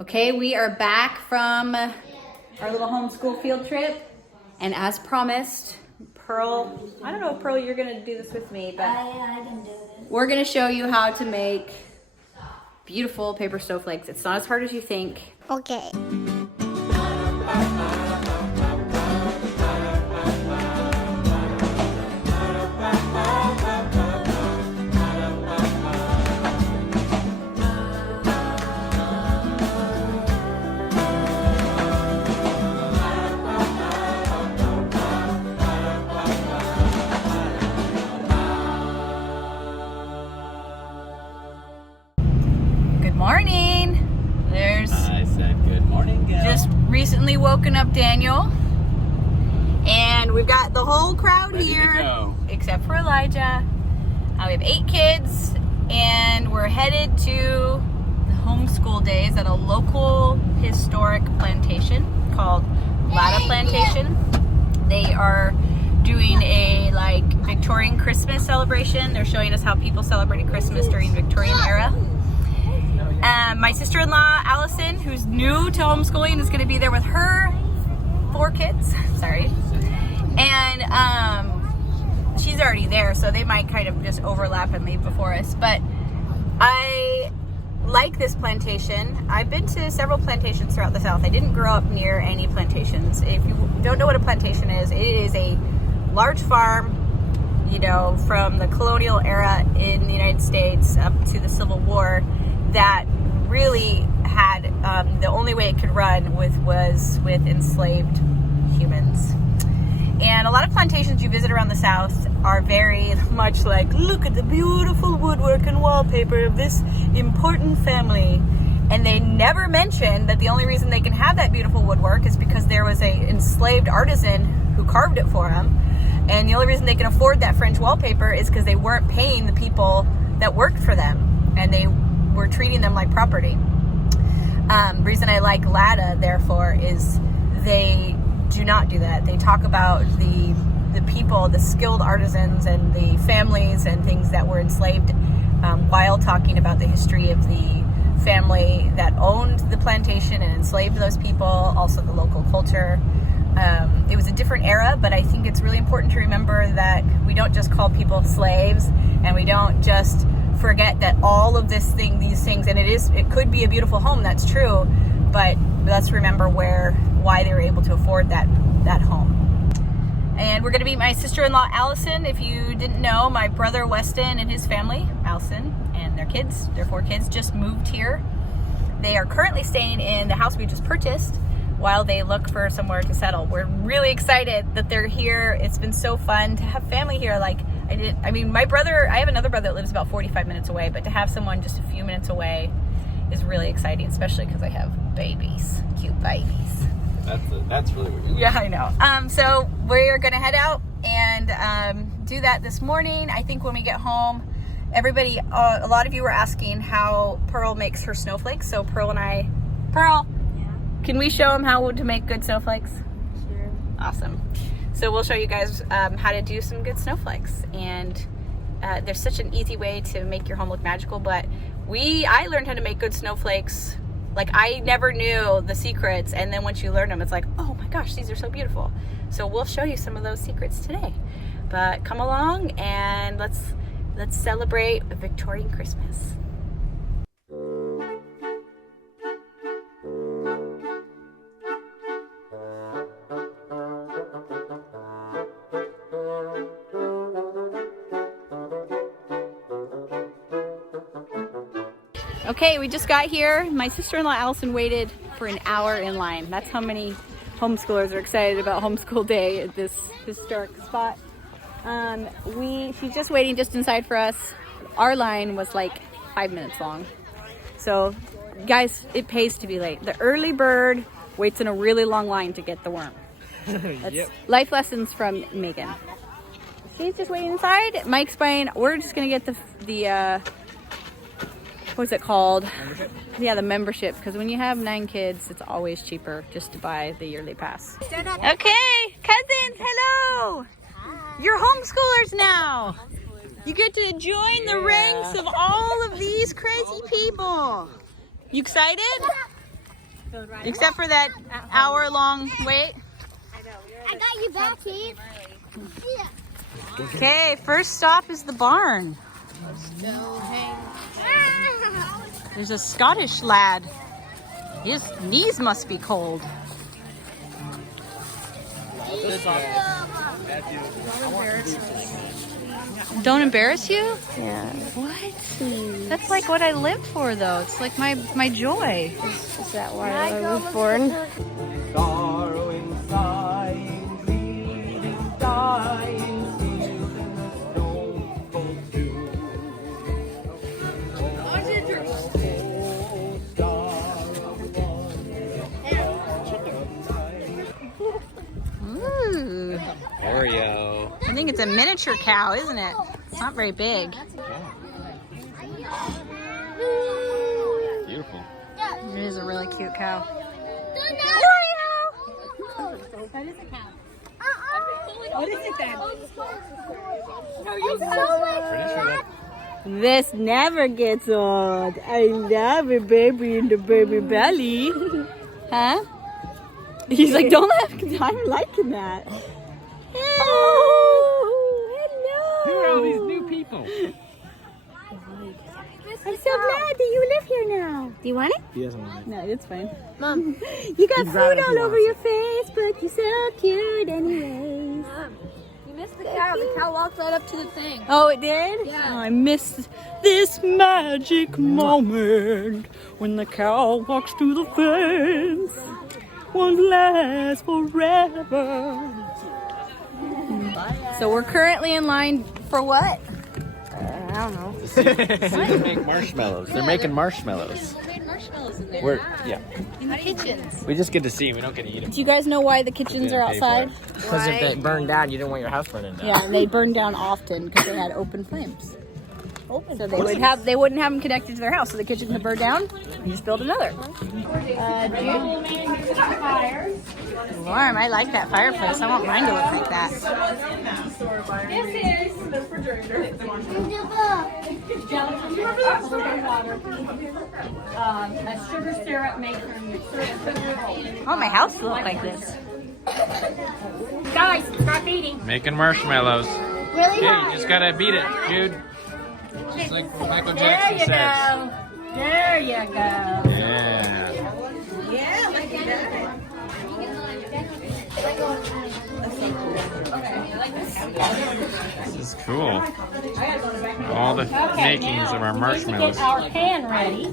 Okay, we are back from our little homeschool field trip. And as promised, Pearl, I don't know if Pearl, you're gonna do this with me, but I can do this. We're gonna show you how to make beautiful paper snowflakes. It's not as hard as you think. Okay. Just recently woken up Daniel, and we've got the whole crowd ready here except for Elijah. We have 8 kids, and we're headed to the homeschool days at a local historic plantation called Plantation. They are doing a Victorian Christmas celebration. They're showing us how people celebrated Christmas during Victorian era. My sister-in-law, Allison, who's new to homeschooling, is going to be there with her 4 kids. Sorry. And she's already there, so they might kind of just overlap and leave before us. But I like this plantation. I've been to several plantations throughout the South. I didn't grow up near any plantations. If you don't know what a plantation is, it is a large farm, you know, from the colonial era in the United States up to the Civil War, that really had the only way it could run was with enslaved humans. And a lot of plantations you visit around the South are very much like, look at the beautiful woodwork and wallpaper of this important family. And they never mention that the only reason they can have that beautiful woodwork is because there was a enslaved artisan who carved it for them. And the only reason they can afford that French wallpaper is because they weren't paying the people that worked for them, and they were treating them like property. Reason I like LADA, therefore, is they do not do that. They talk about the people, the skilled artisans and the families and things that were enslaved, while talking about the history of the family that owned the plantation and enslaved those people, also the local culture. It was a different era, but I think it's really important to remember that we don't just call people slaves, and we don't just forget that all of these things, and it could be a beautiful home, that's true, but let's remember why they were able to afford that home. And we're going to meet my sister-in-law Allison. If you didn't know, my brother Weston and his family, Allison and their 4 kids, just moved here. They are currently staying in the house we just purchased while they look for somewhere to settle. We're really excited that they're here. It's been so fun to have family here. I have another brother that lives about 45 minutes away, but to have someone just a few minutes away is really exciting, especially because I have babies, cute babies. That's really what you're doing. Yeah, I know. So we're gonna head out and do that this morning. I think when we get home, everybody, a lot of you were asking how Pearl makes her snowflakes. So Pearl, yeah. Can we show them how to make good snowflakes? Sure. Awesome. So we'll show you guys how to do some good snowflakes. And there's such an easy way to make your home look magical, but I learned how to make good snowflakes. I never knew the secrets, and then once you learn them, it's like, oh my gosh, these are so beautiful. So we'll show you some of those secrets today. But come along and let's celebrate Victorian Christmas. Okay, we just got here. My sister-in-law Allison waited for an hour in line. That's how many homeschoolers are excited about homeschool day at this historic spot. She's just waiting just inside for us. Our line was 5 minutes long. So guys, it pays to be late. The early bird waits in a really long line to get the worm. That's yep. Life lessons from Megan. She's just waiting inside. Mike's buying, we're just gonna get the what's it called? Membership? Yeah, the membership, because when you have 9 kids, it's always cheaper just to buy the yearly pass. Okay, cousins, hello! Hi. You're homeschoolers now. You get to join the ranks of all of these crazy people. You excited? Except for that hour-long wait. I got you back, Keith. Okay, first stop is the barn. There's a Scottish lad. His knees must be cold. Don't embarrass you? Yeah. What? That's like what I live for, though. It's like my joy. Is that why I was born? Sorrowing, sighing, grieving, dying, sealed in the snowflake dew. Oh, star of one. Ooh. Oreo. I think it's a miniature cow, isn't it? It's not very big. Beautiful. It is a really cute cow. That is a cow. What is it then? Pretty sure that. This never gets old. I love a baby in the baby belly. Huh? He's like, don't laugh because I'm liking that. Oh, Who are all hello. these new people? I'm so glad that you live here now. Do you want it? He doesn't want it. No, it's fine. Mom. You got He's right food if he all over wants your face, but you're so cute anyways. Mom. You missed the cow. The cow walked right up to the thing. Oh, it did? Yeah. Oh, I missed this magic moment when the cow walks through the fence. Won't last forever. So we're currently in line for what? I don't know. They make marshmallows. They're making marshmallows. They made marshmallows in there. Yeah. In the kitchens. We just get to see. We don't get to eat them. Do you guys know why the kitchens are Pay for outside? it. Because if they burned down, you didn't want your house burning down. Yeah, and they burn down often because they had open flames. So they wouldn't have them connected to their house. So the kitchen would burn down. You just build another. Warm. I like that fireplace. I want mine to look like that. This is the refrigerator. A sugar syrup maker. Oh, my house will look like this. Guys, stop eating. Making marshmallows. Really? Yeah, you just gotta beat it, Jude. Just like Michael There Jackson you says. go. There you go. Yeah. This is cool. All the makings of our We need to marshmallows. get our pan ready.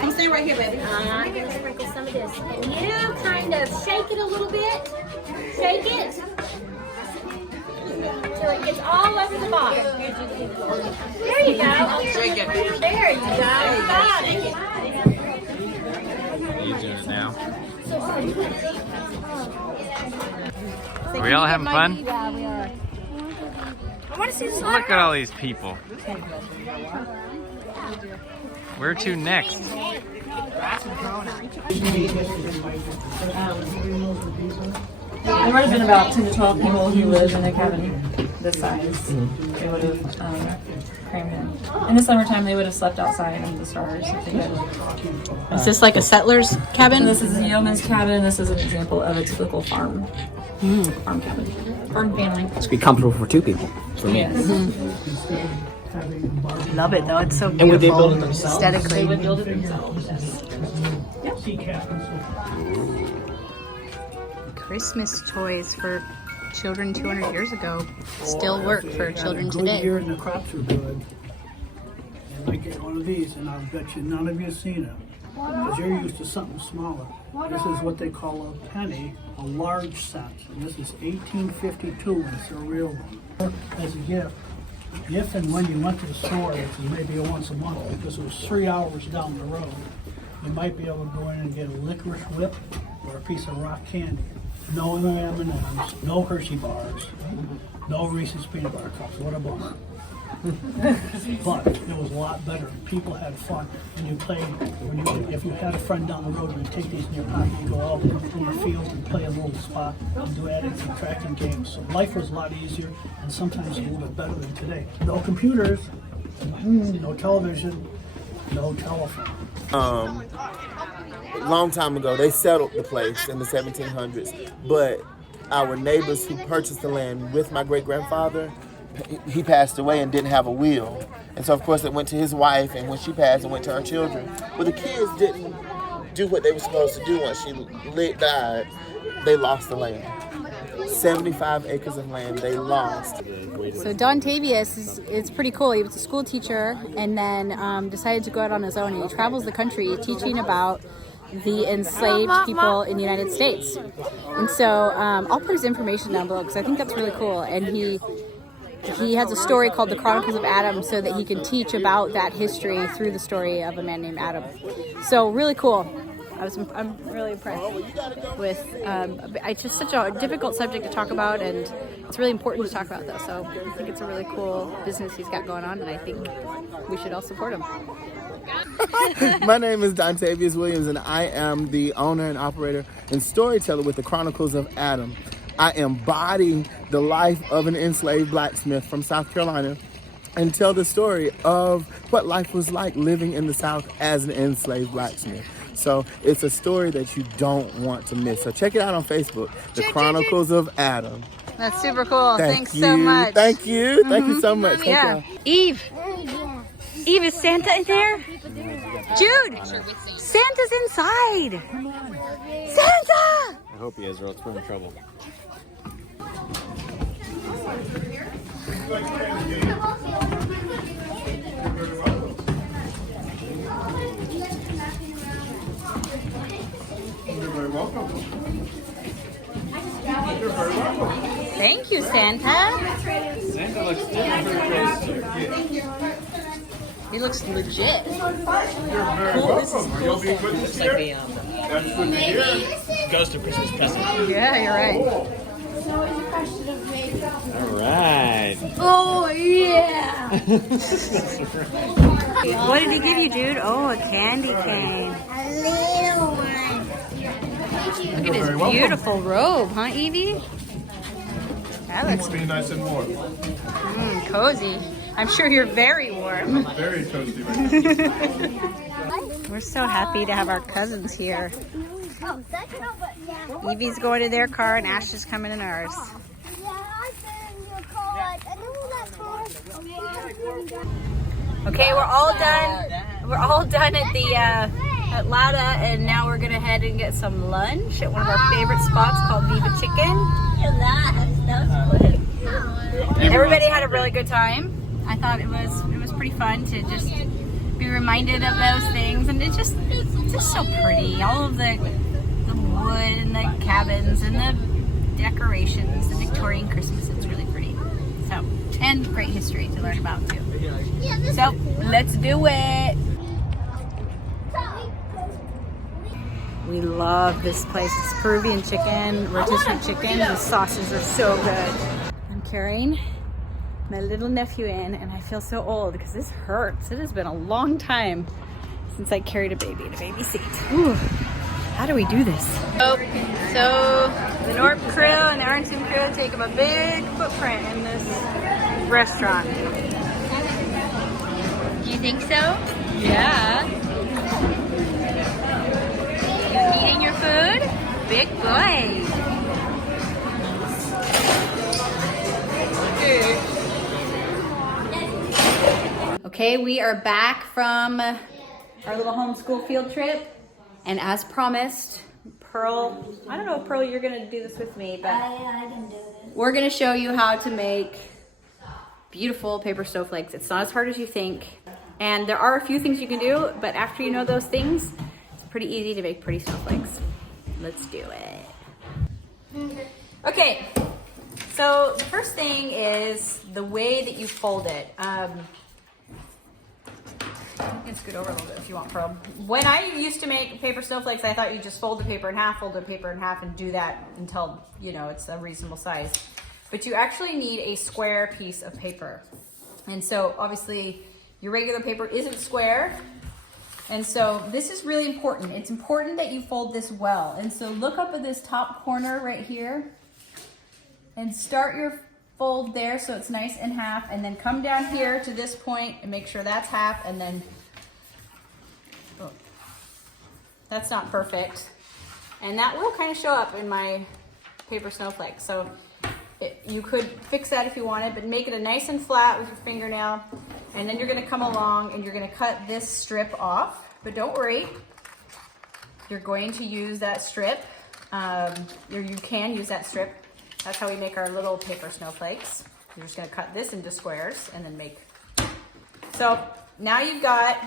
Come stay right here, baby. I'm going to sprinkle some of this. And you kind of shake it a little bit. Shake it. Till it gets all over the bottom. There you go. Shake it. There you go. Got it. Are you doing it now? Are we all having fun? Yeah, we are. I want to see this. Look at all these people. Where to next? There would have been about 10 to 12 people who lived in a cabin this size. They would have crammed in. In the summertime, they would have slept outside under the stars if they could. Is this like a settler's cabin? This is a yeoman's cabin. This is an example of a typical farm cabin. Farm family. It's be comfortable for two people. For me. Yes. Love it though. It's so beautiful. And would they build it themselves? They Aesthetically. would build it themselves. Yes. Christmas toys for children 200 years ago still work for children Good today. year and the crops are good. And I get one of these, and I'll bet you none of you have seen it. Because you're used to something smaller. This is what they call a penny, a large set. And this is 1852, and it's a real one. As a gift. If and when you went to the store, which is maybe once a month, because it was 3 hours down the road, you might be able to go in and get a licorice whip or a piece of rock candy. No M&Ms, no Hershey bars, no Reese's peanut butter cups. What a bummer. But it was a lot better. People had fun, and you played. If you had a friend down the road, you'd take these in your pocket, you go out in the field and play a little spot and do adding and subtracting games. So life was a lot easier, and sometimes a little bit better than today. No computers, no television. No telephone. Long time ago, they settled the place in the 1700s, but our neighbors who purchased the land with my great-grandfather, he passed away and didn't have a will. And so, of course, it went to his wife, and when she passed, it went to her children. But the kids didn't do what they were supposed to do once she died. They lost the land. 75 acres of land they lost. So Don Tavius is pretty cool. He was a school teacher and then decided to go out on his own. And he travels the country teaching about the enslaved people in the United States. And so I'll put his information down below because I think that's really cool. And he has a story called the Chronicles of Adam so that he can teach about that history through the story of a man named Adam. So really cool. I'm really impressed with, it's just such a difficult subject to talk about, and it's really important to talk about though. So I think it's a really cool business he's got going on, and I think we should all support him. My name is Don Tavius Williams, and I am the owner and operator and storyteller with the Chronicles of Adam. I embody the life of an enslaved blacksmith from South Carolina and tell the story of what life was like living in the South as an enslaved blacksmith. So it's a story that you don't want to miss. So check it out on Facebook, The Chronicles of Adam. That's super cool. Thanks you. so much. Thank you. Thank you so much. Yeah. Eve. Eve, is Santa in there? Jude, Santa's inside. Santa! I hope he is, or else we're in trouble. You're very welcome. Thank you, Santa. Santa looks different for you. He looks legit. Cool. This is cool. Looks like the Ghost of Christmas present. Yeah, you're right. All right. Oh, yeah. What did he give you, dude? Oh, a candy cane. A little one. Look at his beautiful robe, huh, Evie? That looks nice and warm. cozy. I'm sure you're very warm. Very toasty right now. We're so happy to have our cousins here. Evie's going in their car and Ash is coming in ours. Okay, we're all done. We're all done at the at Lada, and now we're gonna head and get some lunch at one of our favorite spots called Viva Chicken. Everybody had a really good time. I thought it was pretty fun to just be reminded of those things, and it's just so pretty. All of the wood and the cabins and the decorations, the Victorian Christmas. It's really pretty. So, and great history to learn about too. So let's do it. We love this place. It's Peruvian chicken, rotisserie chicken. The sauces are so good. I'm carrying my little nephew in, and I feel so old because this hurts. It has been a long time since I carried a baby in a baby seat. Ooh, how do we do this? So the Knorpp crew and the Arlington crew take up a big footprint in this restaurant. Do you think so? Yeah. You eating your food? Big boy. Okay, we are back from our little homeschool field trip, and as promised, Pearl, I don't know if Pearl you're gonna do this with me, but I can do this. we're gonna show you how to make beautiful paper snowflakes. It's not as hard as you think, and there are a few things you can do, but after you know those things, it's pretty easy to make pretty snowflakes. Let's do it. Okay, so the first thing is the way that you fold it. You can scoot over a little bit if you want, Pearl. When I used to make paper snowflakes, I thought you just fold the paper in half, and do that until, you know, it's a reasonable size. But you actually need a square piece of paper. And so obviously your regular paper isn't square. And so this is really important. It's important that you fold this well. And so look up at this top corner right here and start your fold there so it's nice and half, and then come down here to this point and make sure that's half, and then Oh, that's not perfect. And that will kind of show up in my paper snowflake. So you could fix that if you wanted, but make it nice and flat with your fingernail. And then you're gonna come along and you're gonna cut this strip off. But don't worry, you're going to use that strip. Or you can use that strip. That's how we make our little paper snowflakes. You're just gonna cut this into squares and then make. So now you've got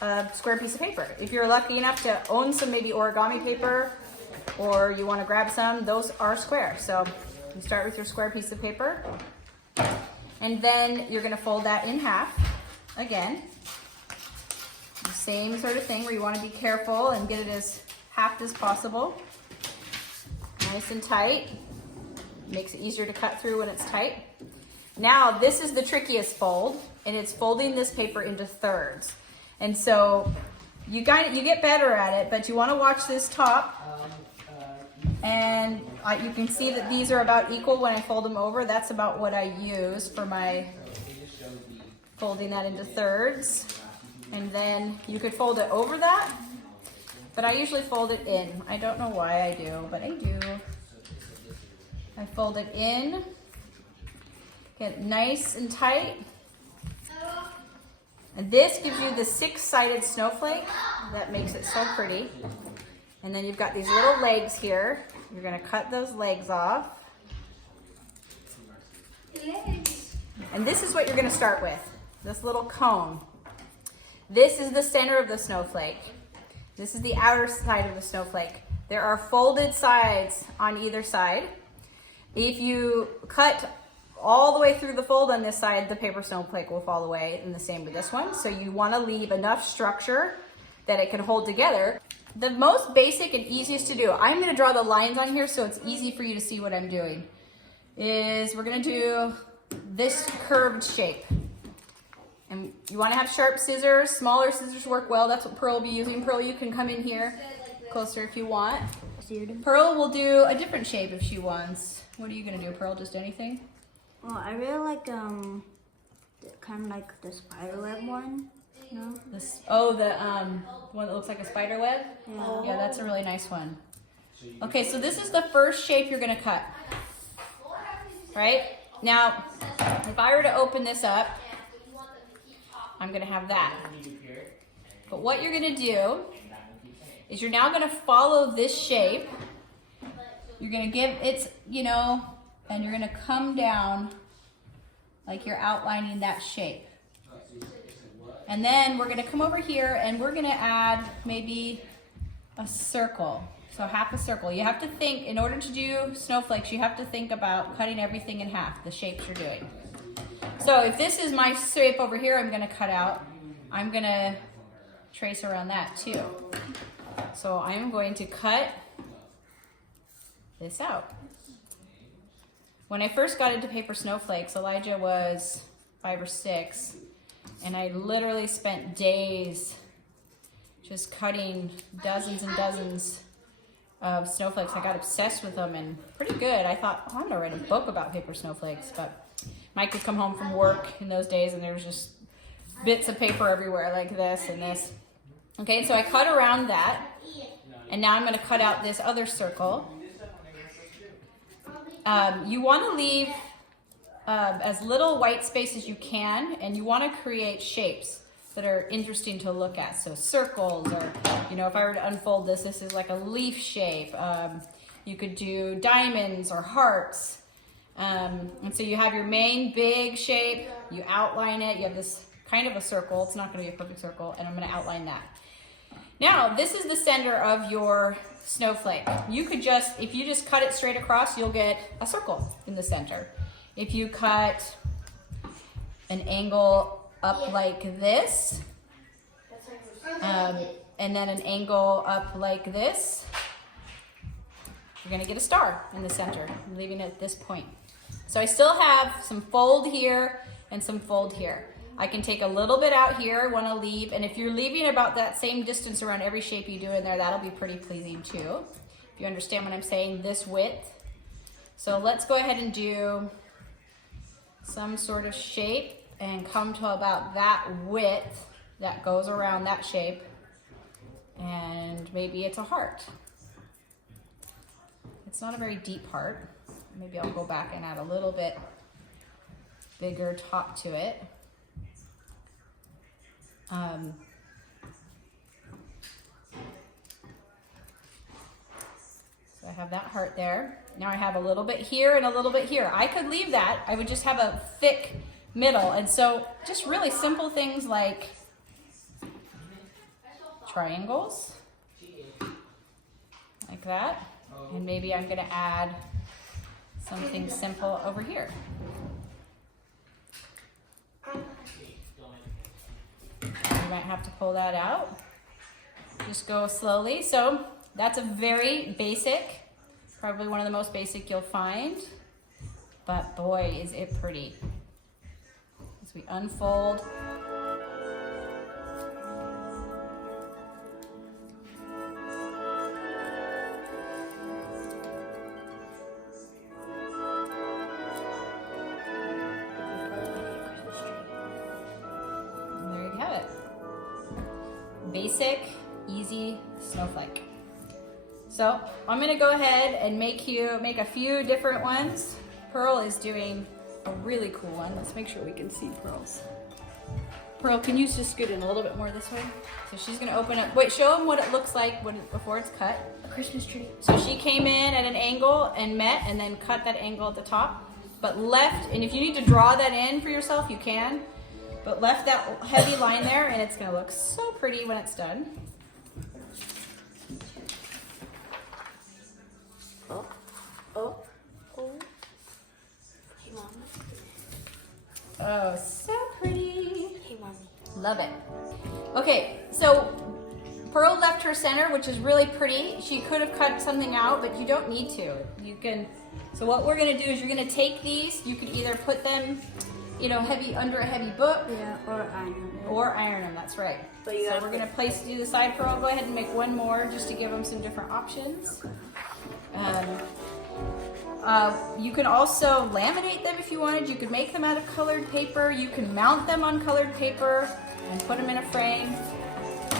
a square piece of paper. If you're lucky enough to own some maybe origami paper, or you wanna grab some, those are square. So you start with your square piece of paper, and then you're gonna fold that in half again. The same sort of thing where you wanna be careful and get it as half as possible. Nice and tight. Makes it easier to cut through when it's tight. Now this is the trickiest fold, and it's folding this paper into thirds. And so you get better at it, but you wanna watch this top. And you can see that these are about equal when I fold them over. That's about what I use for my folding that into thirds. And then you could fold it over that, but I usually fold it in. I don't know why I do, but I do. I fold it in, get it nice and tight. And this gives you the 6-sided snowflake that makes it so pretty. And then you've got these little legs here. You're gonna cut those legs off. And this is what you're gonna start with, this little cone. This is the center of the snowflake. This is the outer side of the snowflake. There are folded sides on either side. If you cut all the way through the fold on this side, the paper snowflake will fall away, and the same with this one. So you wanna leave enough structure that it can hold together. The most basic and easiest to do, I'm gonna draw the lines on here so it's easy for you to see what I'm doing, is we're gonna do this curved shape. And you wanna have sharp scissors. Smaller scissors work well. That's what Pearl will be using. Pearl, you can come in here closer if you want. Pearl will do a different shape if she wants. What are you gonna do, Pearl? Just anything? Well, I really like kind of like the spiderweb one. No? The one that looks like a spider web? Yeah. Yeah, that's a really nice one. Okay, so this is the first shape you're gonna cut. Right? Now, if I were to open this up, I'm gonna have that. But what you're gonna do is you're now gonna follow this shape. You're gonna give it, and you're gonna come down like you're outlining that shape. And then we're gonna come over here and we're gonna add maybe a circle. So half a circle. You have to think, in order to do snowflakes, you have to think about cutting everything in half, the shapes you're doing. So if this is my shape over here, I'm gonna cut out, I'm gonna trace around that too. So I'm going to cut this out. When I first got into paper snowflakes, Elijah was 5 or 6, and I literally spent days just cutting dozens and dozens of snowflakes. I got obsessed with them and pretty good. I thought, I'm gonna write a book about paper snowflakes, but Mike would come home from work in those days and there was just bits of paper everywhere like this and this. Okay, so I cut around that, and now I'm gonna cut out this other circle. You wanna leave as little white space as you can, and you wanna create shapes that are interesting to look at. So circles, or if I were to unfold this, this is like a leaf shape. You could do diamonds or hearts. And so you have your main big shape, you outline it, you have this kind of a circle. It's not gonna be a perfect circle, and I'm gonna outline that. Now, this is the center of your snowflake. You could if you just cut it straight across, you'll get a circle in the center. If you cut an angle up like this, and then an angle up like this, you're gonna get a star in the center. I'm leaving it at this point. So I still have some fold here and some fold here. I can take a little bit out here, I wanna leave, and if you're leaving about that same distance around every shape you do in there, that'll be pretty pleasing too. If you understand what I'm saying, this width. So let's go ahead and do some sort of shape and come to about that width that goes around that shape, and maybe it's a heart. It's not a very deep heart. Maybe I'll go back and add a little bit bigger top to it. So I have that heart there. Now I have a little bit here and a little bit here. I could leave that. I would just have a thick middle. And so just really simple things like triangles, like that. And maybe I'm gonna add something simple over here. You might have to pull that out. Just go slowly. So that's a very basic, probably one of the most basic you'll find, but boy, is it pretty. As we unfold, basic, easy snowflake. So I'm gonna go ahead and make a few different ones. Pearl is doing a really cool one. Let's make sure we can see Pearl's. Pearl, can you just scoot in a little bit more this way? So she's gonna open up, wait, show them what it looks like before it's cut. A Christmas tree. So she came in at an angle and met, and then cut that angle at the top, but left, and if you need to draw that in for yourself, you can. But left that heavy line there, and it's gonna look so pretty when it's done. Oh, oh, oh. Hey, Mom. Oh, so pretty. Hey, Mommy. Love it. Okay, so Pearl left her center, which is really pretty. She could have cut something out, but you don't need to. You can, so what we're gonna do is you're gonna take these, you could either put them, you know, heavy under a heavy book. Yeah, or iron them. Or iron them, that's right. But you so gotta we're gonna place to the side, Pearl. Go ahead and make one more just to give them some different options. You can also laminate them if you wanted. You could make them out of colored paper. You can mount them on colored paper and put them in a frame.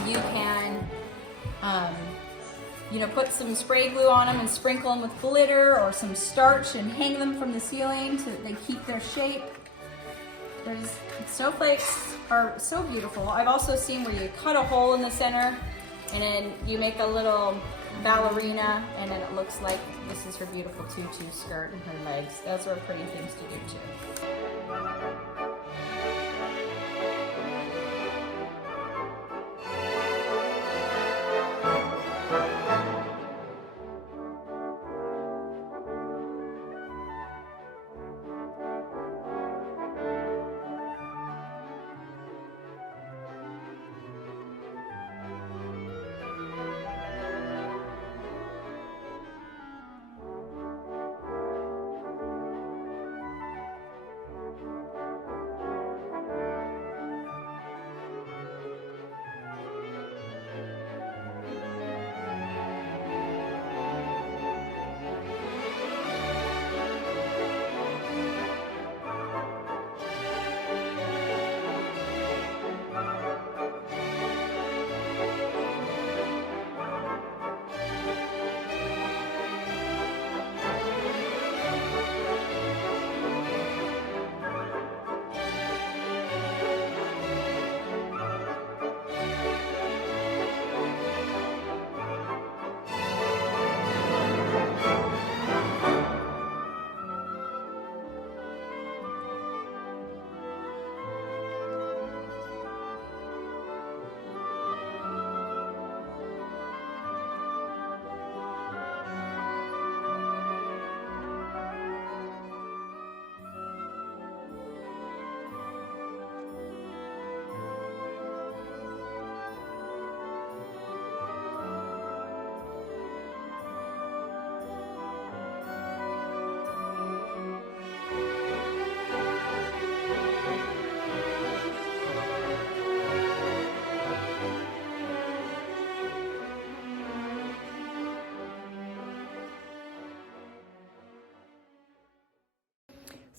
You can, you know, put some spray glue on them and sprinkle them with glitter or some starch and hang them from the ceiling so that they keep their shape. Snowflakes are so beautiful. I've also seen where you cut a hole in the center and then you make a little ballerina, and then it looks like this is her beautiful tutu skirt and her legs. Those are pretty things to do too.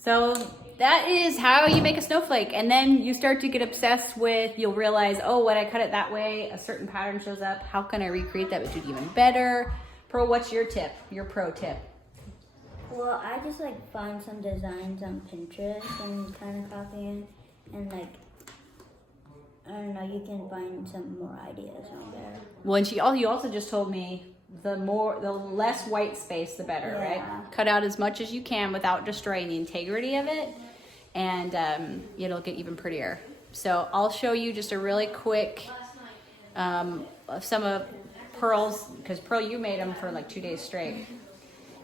So that is how you make a snowflake. And then you start to get obsessed with, you'll realize, oh, when I cut it that way, a certain pattern shows up. How can I recreate that but do it even better? Pro, what's your tip, your pro tip? Well, I just like find some designs on Pinterest and kind of copy it, and like, I don't know, you can find some more ideas on there. Well, and you also just told me the less white space, the better, Yeah. right? Cut out as much as you can without destroying the integrity of it, and it'll get even prettier. So I'll show you just a really quick of some of Pearl's, because Pearl, you made them for like 2 days straight.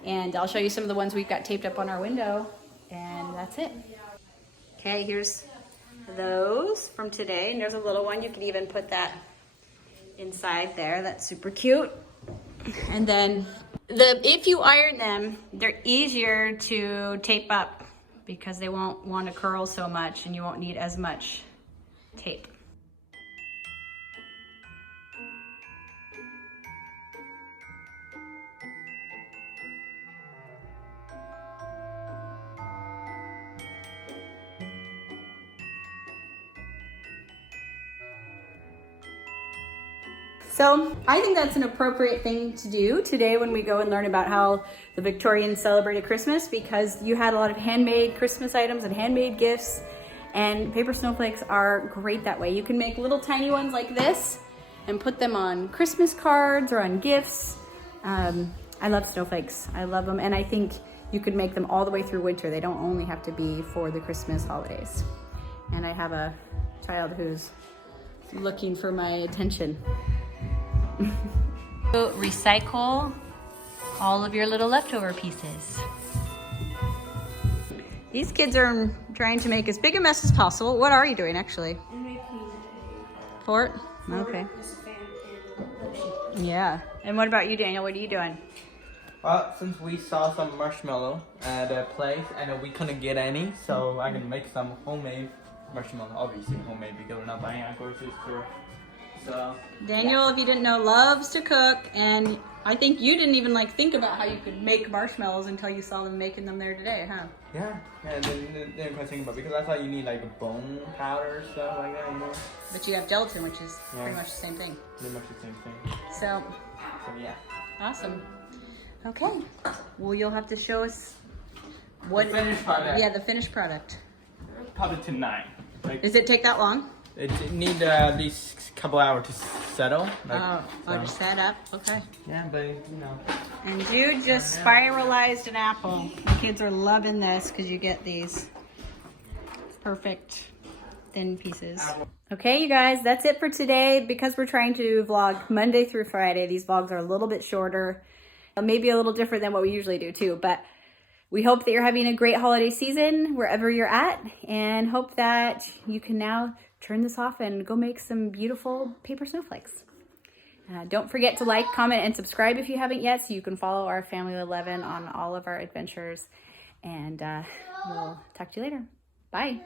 And I'll show you some of the ones we've got taped up on our window, and that's it. Okay, here's those from today, and there's a little one. You can even put that inside there. That's super cute. And then if you iron them, they're easier to tape up because they won't want to curl so much, and you won't need as much tape. So I think that's an appropriate thing to do today when we go and learn about how the Victorians celebrated Christmas, because you had a lot of handmade Christmas items and handmade gifts, and paper snowflakes are great that way. You can make little tiny ones like this and put them on Christmas cards or on gifts. I love snowflakes. I love them, and I think you could make them all the way through winter. They don't only have to be for the Christmas holidays. And I have a child who's looking for my attention. Recycle all of your little leftover pieces. These kids are trying to make as big a mess as possible. What are you doing actually? I'm making Fort? Okay. Yeah. And what about you, Daniel? What are you doing? Since we saw some marshmallow at a place and we couldn't get any, so I can make some homemade marshmallow. Obviously homemade because we're not buying at a grocery store. So Daniel, if you didn't know, loves to cook, and I think you didn't even think about how you could make marshmallows until you saw them making them there today, huh? yeah, didn't quite think about it because I thought you need like a bone powder stuff like that, you know. But you have gelatin, which is pretty much the same thing. Pretty much the same thing. So yeah. awesome. Okay. Well, you'll have to show us what The finished product. Yeah, the finished product. Probably tonight. Does it take that long? It need at least a couple hours to settle. To set up. Okay. Yeah, but you know. And Jude just spiralized an apple. The kids are loving this because you get these perfect thin pieces. Okay, you guys, that's it for today. Because we're trying to vlog Monday through Friday, these vlogs are a little bit shorter, maybe a little different than what we usually do too, but we hope that you're having a great holiday season wherever you're at, and hope that you can now turn this off and go make some beautiful paper snowflakes. Don't forget to like, comment, and subscribe if you haven't yet, so you can follow our Family of 11 on all of our adventures. And we'll talk to you later. Bye.